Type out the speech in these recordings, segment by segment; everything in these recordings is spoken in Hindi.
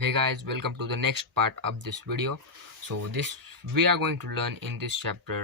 Hey guys, welcome to the next part of this video. So this we are going to learn in this chapter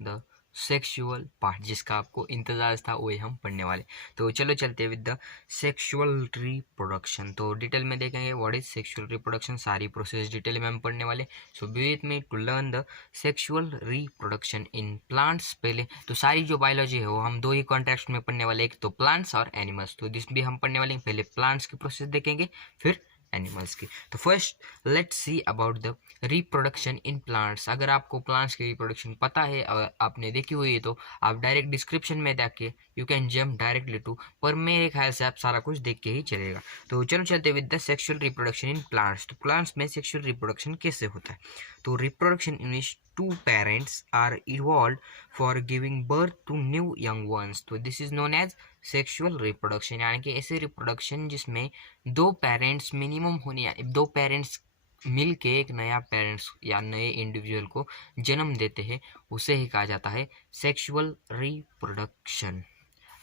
the sexual part जिसका आपको इंतजार था वही हम पढ़ने वाले। तो चलो चलते हैं विद द सेक्सुअल रिप्रोडक्शन। तो डिटेल में देखेंगे व्हाट इज सेक्सुअल रिप्रोडक्शन, सारी प्रोसेस डिटेल में हम पढ़ने वाले। So be with me to learn the sexual reproduction in plants. पहले तो सारी जो बायोलॉजी है वो हम दो ही कॉन्टेक्स्ट में पढ़ने वाले, एक तो प्लांट्स और एनिमल्स। तो दिस भी हम पढ़ने वाले, पहले प्लांट्स की प्रोसेस देखेंगे फिर एनिमल्स की। तो first let's see about the reproduction in plants. अगर आपको प्लांट्स की रिप्रोडक्शन पता है, अगर आपने देखी हुई है तो आप डायरेक्ट डिस्क्रिप्शन में जाके you can jump directly to, पर मेरे ख्याल से आप सारा कुछ देख के ही चलेगा। तो चलो चलते with the sexual reproduction in plants. तो प्लांट्स में सेक्सुअल रिप्रोडक्शन कैसे होता है? तो reproduction in which two parents are involve for giving birth to new young ones. तो this is known as sexual reproduction, यानी कि ऐसे रिप्रोडक्शन जिसमें दो पेरेंट्स मिनिमम होने, या दो पेरेंट्स मिल के एक नया पेरेंट्स या नए इंडिविजुअल को जन्म देते हैं, उसे ही कहा जाता है सेक्सुअल रिप्रोडक्शन।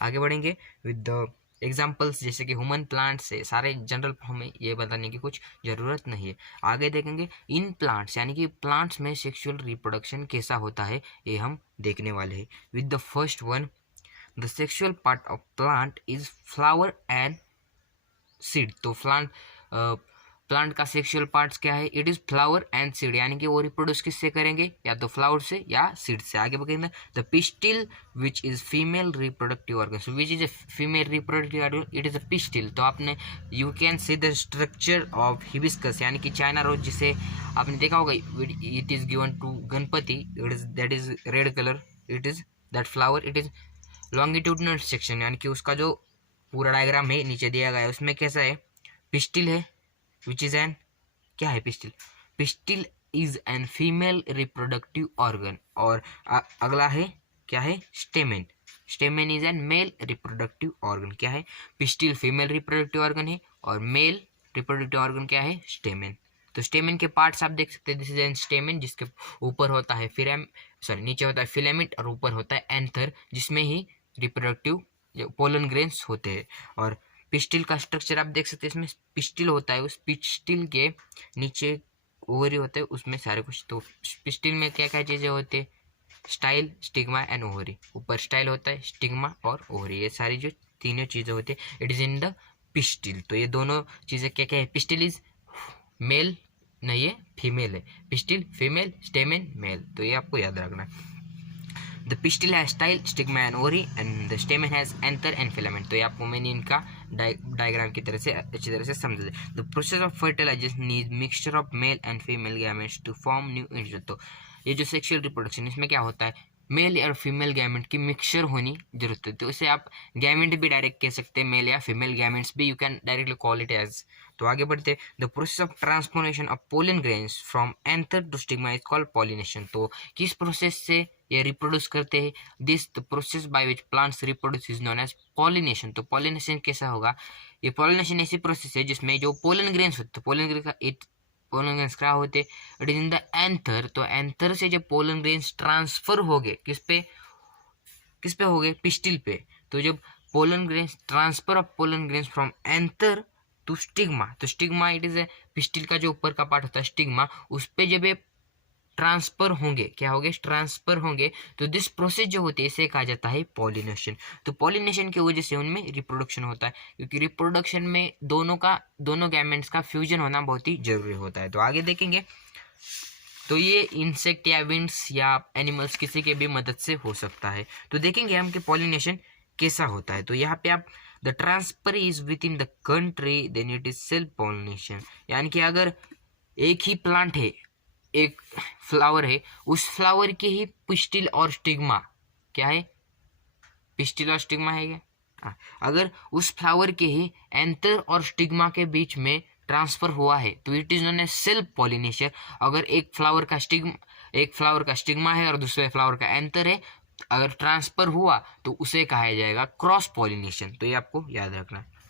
आगे बढ़ेंगे विद द एग्जाम्पल्स, जैसे कि ह्यूमन प्लांट्स से सारे जनरल हमें ये बताने की कुछ ज़रूरत नहीं है। आगे देखेंगे इन प्लांट्स, यानी कि प्लांट्स में सेक्सुअल रिप्रोडक्शन कैसा होता है ये हम देखने वाले हैं। With the first one, the sexual part of plant is flower and seed. तो प्लांट का सेक्सुअल पार्ट्स क्या है? It is flower and seed, यानी कि वो रिप्रोड्यूस किससे करेंगे? या तो फ्लावर से या सीड से। आगे बढ़ेंगे the pistil which is female reproductive organ. Which is a female reproductive organ? It is a pistil. तो आपने you can see the structure of hibiscus, यानी कि चाइना रोज जिसे आपने देखा होगा, it is given to Ganpati, it is that is red colour, it is that flower, it is longitudinal section, यानी कि उसका जो पूरा डायग्राम है नीचे दिया गया है उसमें कैसा है? पिस्टिल है, विच इज एन, क्या है pistil? Pistil is an female reproductive organ. और अगला है क्या है? Stamen. Stamen is an male reproductive organ. क्या है? पिस्टिल फीमेल रिप्रोडक्टिव ऑर्गन है और मेल रिप्रोडक्टिव ऑर्गन क्या है? स्टेमेन। तो स्टेमेन के पार्ट्स आप देख सकते हैं, दिस इज एन स्टेमेन, जिसके ऊपर होता है नीचे होता है फिलामेंट और ऊपर होता है एंथर, जिसमें ही रिप्रोडक्टिव जो पोलन ग्रेन्स होते हैं। और पिस्टिल का स्ट्रक्चर आप देख सकते हैं, इसमें पिस्टिल होता है, उस पिस्टिल के नीचे ओवरी होते हैं, उसमें सारे कुछ। तो पिस्टिल में क्या क्या चीज़ें होती है? Style, stigma and ovary. ऊपर स्टाइल होता है, स्टिग्मा और ओवरी, ये सारी जो तीनों चीज़ें होती है it is in the pistil. तो ये दोनों चीज़ें क्या क्या है? पिस्टिल इज मेल, नहीं ये फीमेल है। पिस्टिल फीमेल, स्टेमेन मेल, तो ये आपको याद रखना है। The pistil has style, stigma and ovary and the stamen has anther and filament. तो ये आपको मैंने इनका डायग्राम की तरह से अच्छी तरह से समझ लें। The process of fertilization need mixture of male and female gametes to form new individual. तो ये जो सेक्सुअल रिप्रोडक्शन, इसमें क्या होता है? मेल और फीमेल गैमेट की मिक्सचर होनी जरूरत है। तो इसे आप गैमेट भी डायरेक्ट कह सकते हैं, मेल या फीमेल गैमेट्स भी, you can directly call it as. तो आगे बढ़ते, the process of transformation of pollen grains from anther to stigma is called pollination. तो किस प्रोसेस से ये रिप्रोड्यूस करते हैं? This the process by which plants reproduce is known as pollination. तो पॉलिनेशन कैसा होगा? ये पॉलिनेशन ऐसी प्रोसेस है जिसमें जो पोलन ग्रेन्स होते हैं, पोलन ग्रेन का पोलन ग्रेन्स क्या होते? It is in the anther. तो एंथर से जब पोलन ग्रेन्स ट्रांसफर हो गए किस पे हो गए? पिस्टिल पे। तो जब pollen grains, transfer of pollen grains from anther to stigma, तो stigma it is a pistil का जो ऊपर का पार्ट होता है स्टिग्मा, उस पे जब ये ट्रांसफर होंगे, क्या होंगे? ट्रांसफर होंगे, तो दिस प्रोसेस जो होती है इसे कहा जाता है पॉलिनेशन। तो पॉलिनेशन की वजह से उनमें रिप्रोडक्शन होता है, क्योंकि रिप्रोडक्शन में दोनों गैमेट्स का फ्यूजन होना बहुत ही जरूरी होता है। तो आगे देखेंगे, तो ये इंसेक्ट या विंड्स या एनिमल्स किसी के भी मदद से हो सकता है। तो देखेंगे हम कि पॉलिनेशन कैसा होता है। तो यहाँ पे आप, the transfer is within the country then it is self pollination, यानी कि अगर एक ही प्लांट है, एक फ्लावर है, उस फ्लावर के ही पिस्टिल और स्टिग्मा, क्या है? पिस्टिल और स्टिग्मा है क्या? हाँ। अगर उस फ्लावर के ही एंथर और स्टिग्मा के बीच में ट्रांसफर हुआ है तो it is known as self pollination. अगर एक फ्लावर का स्टिग्मा है और दूसरे फ्लावर का एंथर है, अगर ट्रांसफर हुआ तो उसे कहा जाएगा क्रॉस पॉलिनेशन। तो ये आपको याद रखना है।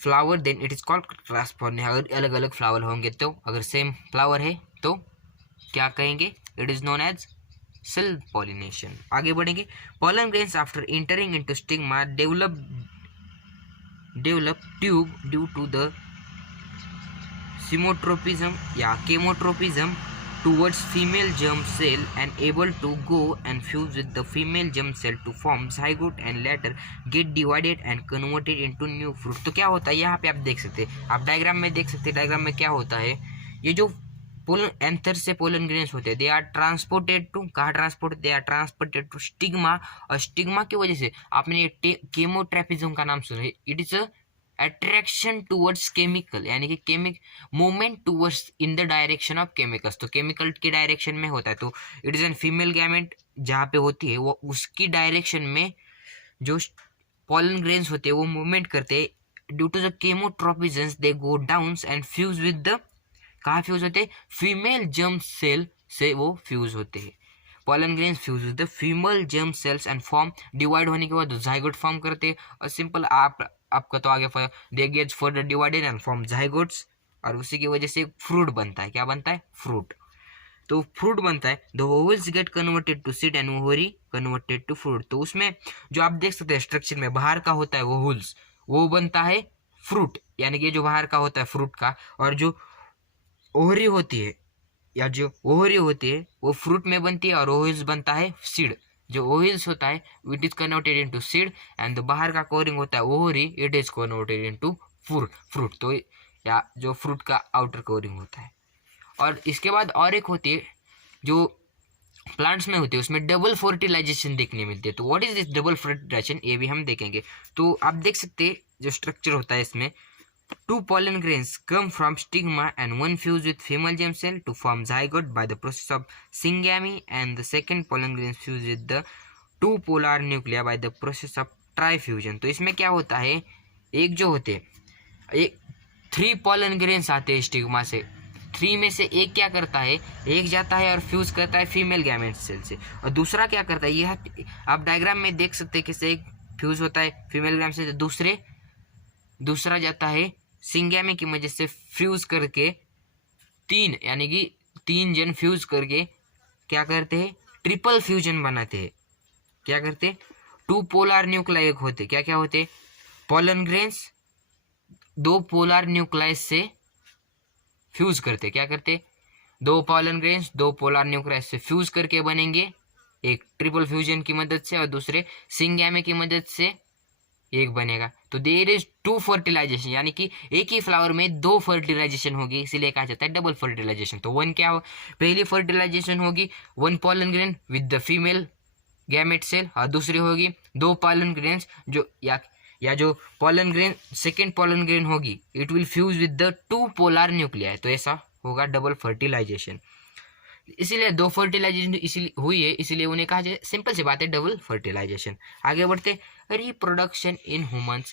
Flower then it is called transformation. अगर अलग अलग फ्लावर होंगे, तो अगर सेम फ्लावर है तो क्या कहेंगे? It is known as self pollination. आगे बढ़ेंगे, pollen grains after entering into stigma develop tube due to the सिमोट्रोपिज्म या केमोट्रोपिज्म towards female germ cell and able to go and fuse with the female germ cell to form zygote and later get divided and converted into new fruit। तो क्या होता है यहाँ पे आप देख सकते हैं, आप डायग्राम में देख सकते हैं, डायग्राम में क्या होता है, ये जो पोलन एंथर से पोलन ग्रेन्स होते हैं, दे आर ट्रांसपोर्टेड टू, कहाँ transport, they are transported to stigma, और स्टिग्मा की वजह से आपने ये केमोट्रैपिज्म का नाम सुना है, it is a attraction towards chemical, यानी कि chemic movement towards in the direction of chemicals, तो केमिकल के डायरेक्शन में होता है, तो it is an female gamete जहाँ पे होती है, वो उसकी डायरेक्शन में जो पॉलन ग्रेन्स होते हैं वो मूवमेंट करते हैं, due to the chemotropisms they go down and fuse with the, कहाँ फ्यूज होते हैं, फीमेल जर्म सेल से वो फ्यूज होते हैं, pollen grains fuse with the female germ cells and form, divide होने के बाद जाइगोट फॉर्म करते हैं, और सिंपल आपका तो आगे they gets further divided and form zygotes, और उसी की वजह से फ्रूट बनता है, क्या बनता है, फ्रूट, तो फ्रूट बनता है, the ovules get converted to seed and ovary converted to fruit, तो उसमें जो आप देख सकते हैं स्ट्रक्चर में बाहर का होता है वो होल्स, वो बनता है फ्रूट, यानी कि जो बाहर का होता है फ्रूट का, और जो ओहरी होती है या जो ओहरी होती है वो फ्रूट में बनती है, और ओहिल्स बनता है सीड, जो ओहिल्स होता है it is converted into seed and बाहर का कोरिंग होता है Ohri, it is converted into fruit, तो या जो फ्रूट का आउटर कोरिंग होता है। और इसके बाद और एक होती है जो प्लांट्स में होती है, उसमें डबल फर्टिलाइजेशन देखने मिलती है, तो what is this double fertilization, ये भी हम देखेंगे। तो आप देख सकते हैं जो स्ट्रक्चर होता है इसमें, two pollen grains come from stigma and one fuse with female germ cell to form zygote by the process of syngamy, and the second pollen grains fuse with the two polar nuclei by the process of trifusion। तो इसमें क्या होता है, एक जो होते एक 3 pollen grains आते हैं स्टिग्मा से, 3 में से एक क्या करता है, एक जाता है और फ्यूज करता है फीमेल गैमेट सेल से, और दूसरा क्या करता है, यह आप डायग्राम में देख सकते हैं कैसे एक फ्यूज होता है फीमेल गैमेट से, दूसरा जाता है सिंगैमी की वजह से फ्यूज करके 3, यानी कि 3 जन फ्यूज करके क्या करते हैं, ट्रिपल फ्यूजन बनाते हैं, क्या करते हैं, 2 पोलर न्यूक्लाई होते, क्या क्या होते, पोलन ग्रेन्स 2 पोलर न्यूक्लाई से फ्यूज करते, क्या करते, 2 पोलन ग्रेन्स 2 पोलर न्यूक्लाई से फ्यूज करके बनेंगे, एक ट्रिपल फ्यूजन की मदद से और दूसरे सिंगैमी की मदद से एक बनेगा, तो देयर इज 2 फर्टिलाइजेशन, यानी कि एक ही फ्लावर में 2 फर्टिलाइजेशन होगी, इसीलिए कहा जाता है डबल फर्टिलाइजेशन। तो 1 क्या हो, पहली फर्टिलाइजेशन होगी 1 pollen grain with the female gamete cell, और दूसरी होगी 2 पॉलन ग्रेन्स जो या जो pollen grain second pollen grain होगी it will fuse with the 2 polar nuclei, तो ऐसा होगा डबल फर्टिलाइजेशन, इसीलिए 2 फर्टिलाइजेशन इसीलिए हुई है, इसीलिए उन्हें कहा जाए, सिंपल सी बात है डबल फर्टिलाइजेशन। आगे बढ़ते, रिप्रोडक्शन इन ह्यूमंस,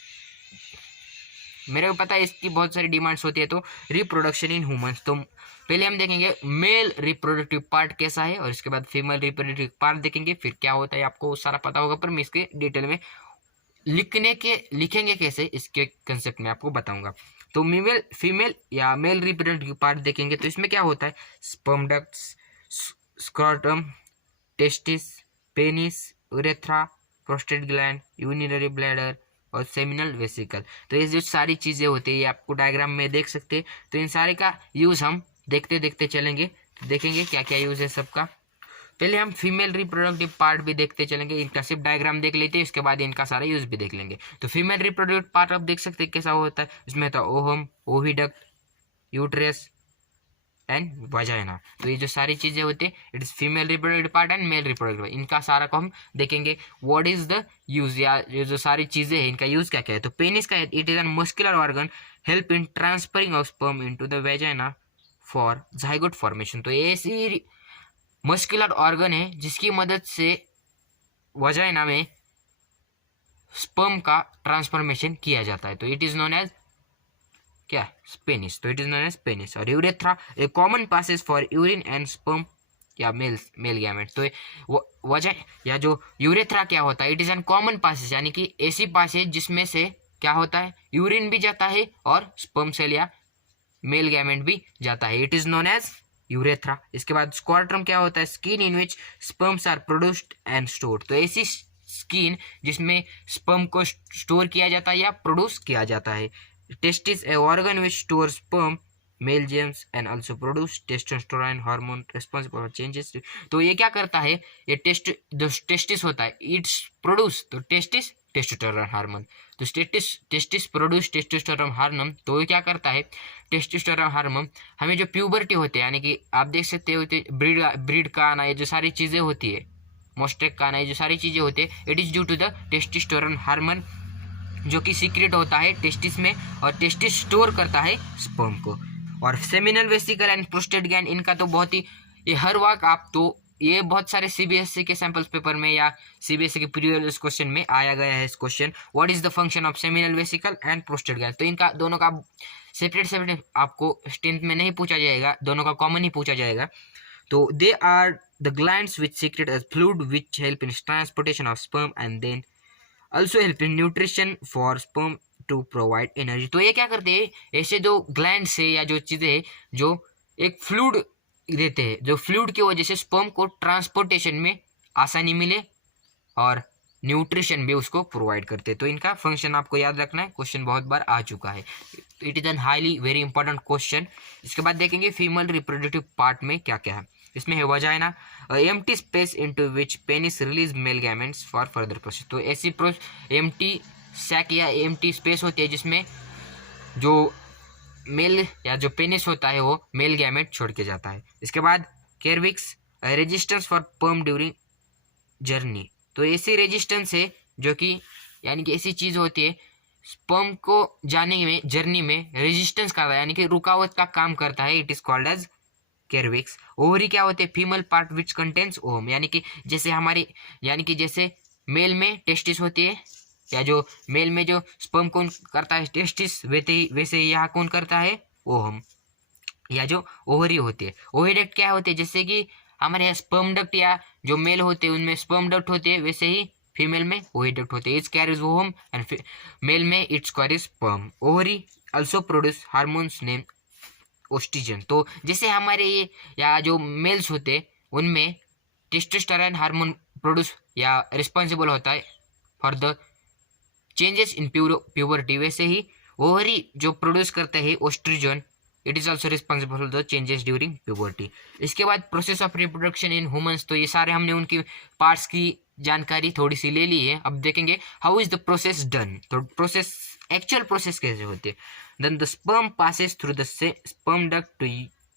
मेरे को पता है इसकी बहुत सारी डिमांड्स होती है, तो रिप्रोडक्शन इन ह्यूमंस, तो पहले हम देखेंगे मेल रिप्रोडक्टिव पार्ट कैसा है, और इसके बाद फीमेल रिप्रोडक्टिव पार्ट देखेंगे, फिर क्या होता है आपको सारा पता होगा, पर मैं इसके डिटेल में लिखेंगे कैसे इसके कंसेप्ट में आपको बताऊंगा। तो फीमेल या मेल रिप्रोडक्टिव पार्ट देखेंगे, तो इसमें क्या होता है, sperm ducts, scrotum, testis, penis, urethra, prostate gland, urinary bladder और सेमिनल वेसिकल, तो ये जो सारी चीज़ें होती है ये आपको डायग्राम में देख सकते हैं, तो इन सारे का यूज़ हम देखते देखते चलेंगे, तो देखेंगे क्या क्या यूज़ है सबका। पहले हम फीमेल रिप्रोडक्टिव पार्ट भी देखते चलेंगे, इनका सिर्फ डायग्राम देख लेते हैं, उसके बाद इनका सारा यूज़ भी देख लेंगे। तो फीमेल रिप्रोडक्टिव पार्ट आप देख सकते हैं कैसा होता है, इसमें होता है ovum, oviduct, uterus and vagina, तो ये जो सारी चीज़ें होती है it is female reproductive part and male reproductive, इनका सारा को हम देखेंगे व्हाट इज़ द यूज़, या ये जो सारी चीज़ें हैं इनका यूज़ क्या क्या है। तो पेनिस का, it is an muscular organ help in transferring of sperm into the vagina for zygote formation, तो ये ऐसी मस्कुलर ऑर्गन है जिसकी मदद से वजाइना में स्पर्म का ट्रांसफॉर्मेशन किया जाता है, तो इट इज़ नोन एज क्या, पेनिस, तो it is known as penis. और urethra a common passage for urine and sperm या मेल गैमेट, तो वजह या जो यूरेथ्रा क्या होता है, it is an common passage, यानी कि ऐसी पासेज जिसमें से क्या होता है, यूरिन भी जाता है और स्पर्म सेल या मेल गैमेट भी जाता है, it is known as urethra. इसके बाद स्क्वाड्रम क्या होता है, skin in which sperms are produced and stored, तो ऐसी स्किन जिसमें स्पर्म को स्टोर किया जाता है या प्रोड्यूस किया जाता है। Testis a organ which store sperm male gems and also produce testosterone hormone responsible for changes. तो ये क्या करता है, ये जो टेस्टिस होता है इट्स प्रोड्यूस, तो टेस्टोस्टेरोन हार्मोन, तो टेस्टिस प्रोड्यूस टेस्टोस्टेरोन हार्मोन। तो ये क्या करता है, टेस्टोस्टेरोन हार्मोन हमें जो प्यूबर्टी होते हैं, यानी कि आप देख सकते हो ब्रीड का आना, ये जो सारी चीज़ें होती है, मोस्टेक का आना, ये जो सारी चीज़ें होती है, it is due to the testosterone hormone, जो कि सीक्रेट होता है टेस्टिस में, और टेस्टिस स्टोर करता है स्पर्म को। और seminal vesicle and prostate gland, इनका तो बहुत ही, ये हर वक्त आप तो ये बहुत सारे सीबीएसई के सैंपल्स पेपर में या सीबीएसई के प्रीवियस क्वेश्चन में आया गया है इस question, what is the function of seminal vesicle and prostate gland. तो इनका दोनों का सेपरेट आपको स्ट्रेंथ में नहीं पूछा जाएगा, दोनों का कॉमन ही पूछा जाएगा। तो they are the glands which secrete as fluid which help in transportation of sperm and then also help in nutrition for sperm to provide energy. तो ये क्या करते हैं, ऐसे जो ग्लैंड्स है या जो चीज़ें हैं जो एक फ्लूइड देते हैं, जो फ्लूइड की वजह से स्पर्म को ट्रांसपोर्टेशन में आसानी मिले और न्यूट्रिशन भी उसको प्रोवाइड करते हैं। तो इनका फंक्शन आपको याद रखना है, क्वेश्चन बहुत बार आ चुका है, it is an highly very important question. इसके बाद देखेंगे फीमेल रिप्रोडक्टिव पार्ट में क्या क्या है। इसमें है vagina, empty space into which penis release male gametes for further process. तो ऐसी एम्प्टी सैक या एम्प्टी स्पेस होती है जिसमें जो मेल या जो पेनिस होता है वो मेल गैमेट छोड़ के जाता है। इसके बाद cervix, resistance for sperm during journey. तो ऐसी रेजिस्टेंस है जो कि, यानी कि ऐसी चीज़ होती है स्पर्म को जाने में, जर्नी में रेजिस्टेंस करता है, यानी कि रुकावट का काम करता है, it is called as cervix. Ovary क्या होते हैं, female part which contains ovum, यानी कि जैसे हमारी, यानी कि जैसे मेल में टेस्टिस होती है, या जो मेल में जो स्पर्म कौन करता है टेस्टिस, वैसे ही यहाँ कौन करता है, ओहम, या जो ओवरी होती है। ओविडक्ट क्या होते हैं, जैसे कि हमारे यहाँ स्पर्म डक्ट या जो मेल होते हैं उनमें स्पर्म डक्ट होते हैं, वैसे ही फीमेल में ओविडक्ट होते हैं। It's carries ovum and male में it's carries sperm. Ovary also produce hormones name oestrogen. तो जैसे हमारे ये या जो मेल्स होते हैं उनमें टेस्टोस्टेरोन हार्मोन प्रोड्यूस या रिस्पॉन्सिबल होता है for the changes in puberty, वैसे ही ओवरी जो प्रोड्यूस करता है oestrogen, it is also responsible for the changes during puberty. इसके बाद process of reproduction in humans. तो ये सारे हमने उनकी पार्ट्स की जानकारी थोड़ी सी ले ली है। अब देखेंगे how is the process done. तो प्रोसेस, एक्चुअल प्रोसेस कैसे होती है। Then the sperm passes through the sperm duct to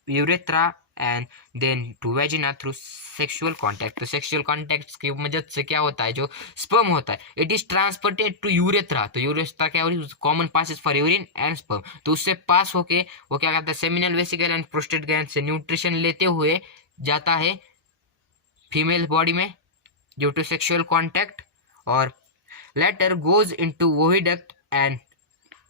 urethra and then to vagina through sexual contact. तो सेक्सुअल कॉन्टैक्ट की मदद से क्या होता है, जो स्पर्म होता है it is transported to urethra. तो यूरेथ्रा क्या होती है, common passes for urine and sperm. तो उससे पास होके वो क्या करता है, seminal vesicle and prostate gland से न्यूट्रिशन लेते हुए जाता है फीमेल बॉडी में ड्यू टू सेक्सुअल कॉन्टैक्ट, और later goes into oviduct and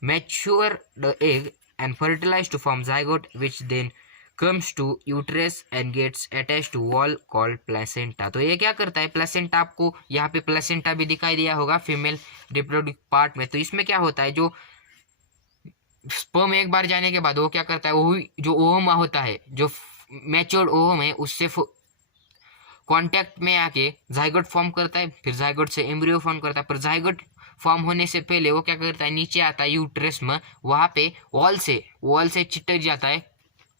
mature the egg and fertilize to form zygote which then comes to uterus and gets attached to wall called placenta। तो ये क्या करता है, प्लेसेंटा, आपको यहाँ पे प्लेसेंटा भी दिखाई दिया होगा फीमेल रिप्रोडक्टिव पार्ट में। तो इसमें क्या होता है, जो स्पर्म एक बार जाने के बाद वो क्या करता है, वो जो ओवम होता है, जो मैच्योर्ड ओवम है, उससे कांटेक्ट में आके जाइगोट फॉर्म करता है, फिर जाइगोट से एम्ब्रियो फॉर्म करता है। पर जाइगोट फॉर्म होने से पहले वो क्या करता है, नीचे आता है यूट्रस में, वहाँ पे वॉल से चिटक जाता है,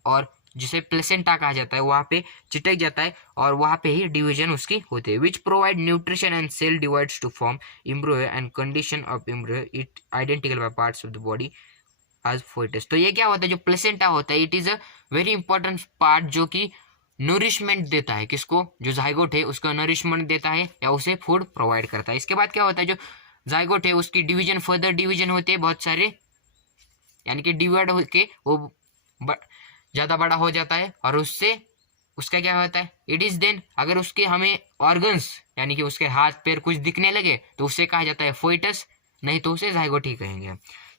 और जिसे प्लेसेंटा कहा जाता है, वहाँ पे चिटक जाता है, और वहाँ पे ही डिवीजन उसकी होती है। Which provide nutrition and cell divides to form embryo and condition of embryo it identical by parts of the body as foetus. तो ये क्या होता है, जो प्लेसेंटा होता है it is a very important part, जो कि नरिशमेंट देता है किसको, जो जाइगोट है उसको नरिशमेंट देता है या उसे फूड प्रोवाइड करता है। इसके बाद क्या होता है, जो जाइगोट है उसकी डिवीजन, फर्दर डिवीजन होते हैं बहुत सारे, यानी कि डिवाइड होके वो ज़्यादा बड़ा हो जाता है, और उससे उसका क्या होता है, इट इज़ देन, अगर उसके हमें ऑर्गन्स यानी कि उसके हाथ पैर कुछ दिखने लगे तो उसे कहा जाता है फोइटस, नहीं तो उसे जाइगोट ही कहेंगे,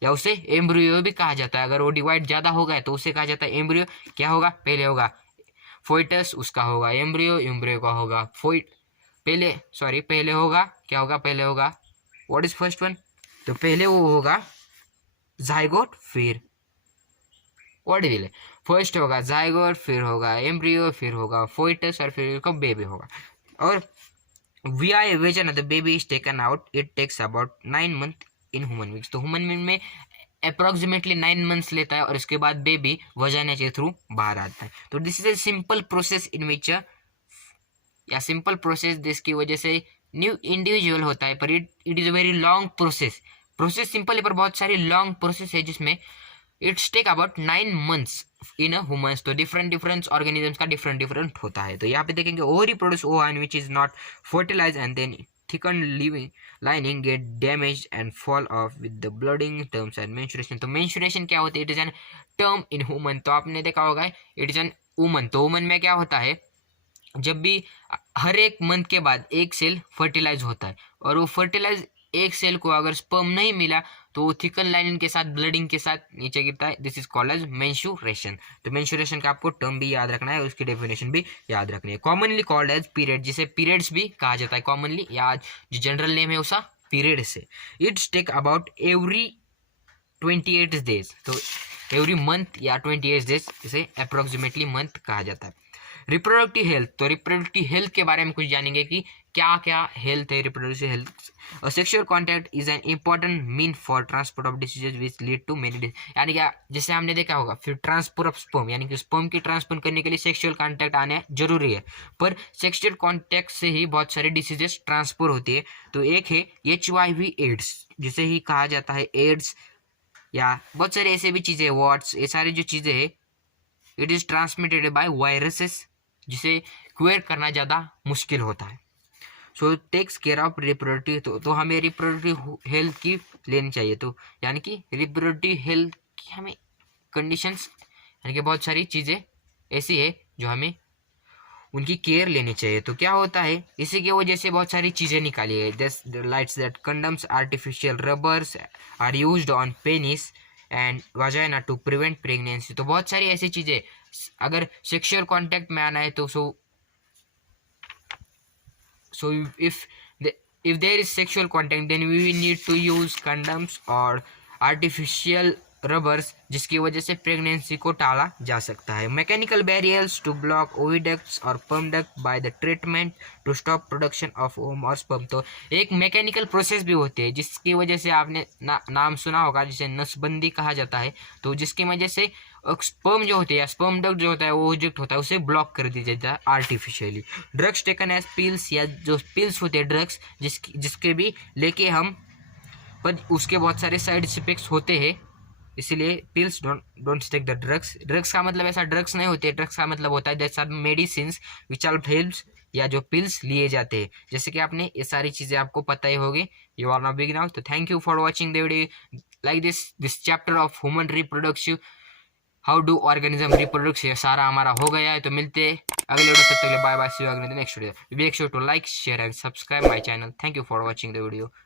या उसे एम्ब्रियो भी कहा जाता है। अगर वो डिवाइड ज़्यादा हो गया तो उसे कहा जाता है एम्ब्रियो। क्या होगा, पहले होगा फोइटस, उसका होगा एम्ब्रियो, एम्ब्रियो का होगा पहले होगा क्या होगा, पहले होगा व्हाट इज फर्स्ट वन, तो पहले वो होगा जाइगोट, फिर व्हाट विल फर्स्ट होगा जाइगोट, फिर होगा एम्ब्रियो, फिर होगा फोइटस, और फिर बेबी होगा। और via vision the baby is taken out, it takes about 9 months in human beings। तो ह्यूमन बींग में अप्रोक्सीमेटली 9 मंथ्स लेता है और उसके बाद बेबी वजाइना के थ्रू बाहर आता है। तो this is a simple process in which या सिंपल प्रोसेस जिसकी वजह से न्यू इंडिविजुअल होता है, पर it is a very long process. Process simple है पर बहुत सारी लॉन्ग प्रोसेस है जिसमें it's take about 9 months in a humans. तो डिफरेंट डिफरेंट ऑर्गेनिजम्स का डिफरेंट डिफरेंट होता है। तो यहाँ पे देखेंगे ovary produce ovum which is not fertilize and then thickened living lining get damaged and fall off with the blooding terms and menstruation। तो menstruation क्या होती है? It is N term in human. तो आपने देखा होगा इट इज एन वुमन। तो वुमन में क्या होता है, जब भी हर एक मंथ के बाद एक सेल फर्टिलाइज होता है और वो फर्टिलाइज एक सेल को अगर स्पर्म नहीं मिला तो वो थिकन लाइनिंग के साथ ब्लडिंग के साथ नीचे गिरता है। This is called as menstruation. तो मेंस्ट्रुएशन का आपको टर्म भी याद रखना है, उसकी डेफिनेशन भी याद रखनी है। कॉमनली कॉल्ड एज पीरियड, जिसे पीरियड्स भी कहा जाता है कॉमनली, या जो जनरल नेम है उसका पीरियड से। It's take about every 28 days. तो एवरी मंथ या 28 डेज इसे अप्रोक्सीमेटली मंथ कहा जाता है। रिप्रोडक्टिव हेल्थ, तो रिप्रोडक्टिव हेल्थ के बारे में कुछ जानेंगे कि क्या क्या हेल्थ है reproductive health. Sexual contact is an important mean for transport of diseases which lead to many disease. यानी क्या, जैसे हमने देखा होगा फिर ट्रांसपोर्ट ऑफ स्पर्म, यानी कि स्पर्म की ट्रांसपोर्ट करने के लिए सेक्सुअल कॉन्टैक्ट आना जरूरी है, पर सेक्सुअल कॉन्टैक्ट से ही बहुत सारी डिसीजेस ट्रांसफर होती है। तो एक है HIV एड्स, जिसे ही कहा जाता है एड्स, या बहुत सारे ऐसे भी चीज़ें वॉट्स, ये सारी जो चीज़ें हैं it is transmitted by viruses, जिसे क्योर करना ज़्यादा मुश्किल होता है। सो टेक्स केयर ऑफ रिप्रोडक्टिव। तो हमें रिप्रोडक्टिव हेल्थ की लेनी चाहिए। तो यानी कि रिप्रोडक्टिव हेल्थ की हमें कंडीशंस, यानी कि बहुत सारी चीज़ें ऐसी है जो हमें उनकी केयर लेनी चाहिए। तो क्या होता है, इसी की वजह से बहुत सारी चीज़ें निकाली है। This lights that condoms artificial rubbers are used on penis and vagina to prevent pregnancy. तो बहुत सारी ऐसी चीज़ें अगर सेक्सुअल कांटेक्ट में आना है तो so if there is sexual contact then we will need to use condoms or artificial rubbers, जिसकी वजह से प्रेगनेंसी को टाला जा सकता है। Mechanical barriers to block oviducts और sperm duct by the treatment to stop production of ovum और स्पर्म। तो एक मैकेनिकल प्रोसेस भी होती है जिसकी वजह से आपने नाम सुना होगा, जिसे नसबंदी कहा जाता है। तो जिसकी वजह से स्पर्म जो होते हैं या स्पर्म डक्ट जो होता है वो ओविडक्ट होता है उसे ब्लॉक कर दिया जाता है artificially. Drugs taken as pills, या जो पिल्स होते हैं ड्रग्स जिसके भी लेके हम, पर उसके बहुत सारे साइड इफेक्ट्स होते हैं, इसीलिए pills don't take the drugs. Drugs का मतलब ऐसा ड्रग्स नहीं होते, ड्रग्स का मतलब होता है that's are medicine which are helps, या जो पिल्स लिए जाते हैं। जैसे कि आपने ये सारी चीज़ें आपको पता ही होगी। You are now big now. तो thank you for watching the video like this chapter of human reproduction, how do organism reproduct, ये सारा हमारा हो गया है। तो मिलते हैं अगले वीडियो, तब तक बाय बाय, सी यू अगले next video. Make sure to like share and subscribe my channel. Thank you for watching the video.